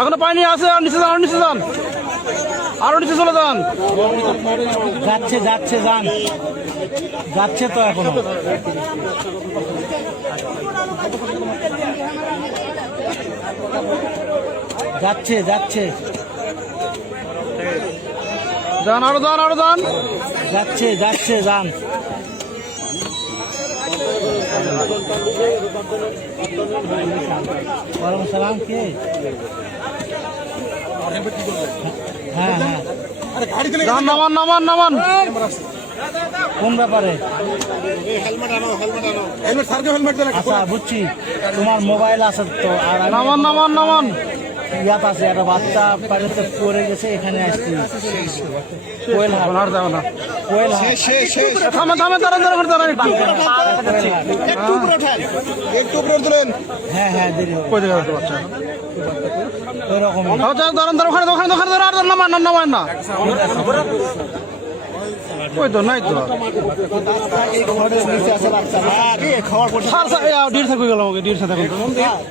এখনো পানি আছে, আর নিচে যান, নিচে যান, আরো নিচে চলে যান। যাচ্ছে যাচ্ছে যান, যাচ্ছে তো এখনো। যাচ্ছে যাচ্ছে, যান, আরো যান, আরো যান। যাচ্ছে যাচ্ছে যান। ওয়ালাইকুম সালাম। কে? হ্যাঁ হ্যাঁ, যান, নামান, নামান, নামান। কোন ব্যাপারে? আচ্ছা বুঝছি, তোমার মোবাইল আছে তো। আর নামান, নামান, নামান। ইয়াত আছে, একটা বাচ্চা বাড়িতে পড়ে গেছে, এখানে আসছি। কোয়েল হাট, আর যাবে না। কোয়েল হাট। থামে, থামে, দাঁড়ান, দাঁড়ান, দাঁড়ান একটু। হ্যাঁ হ্যাঁ, দেরি হবে। কই দিকে যাচ্ছে বাচ্চা? ওইরকম দাঁড়ান, দাঁড়ান, দাঁড়ান, ওখানে, ওখানে, ওখানে, দাঁড়ান, আর নামান না, নামান না। ওই তো নাই তো। নিচে আছে বাচ্চা। স্যার, স্যার, ডির থাকবে গেল আমাকে, ডির সাথে।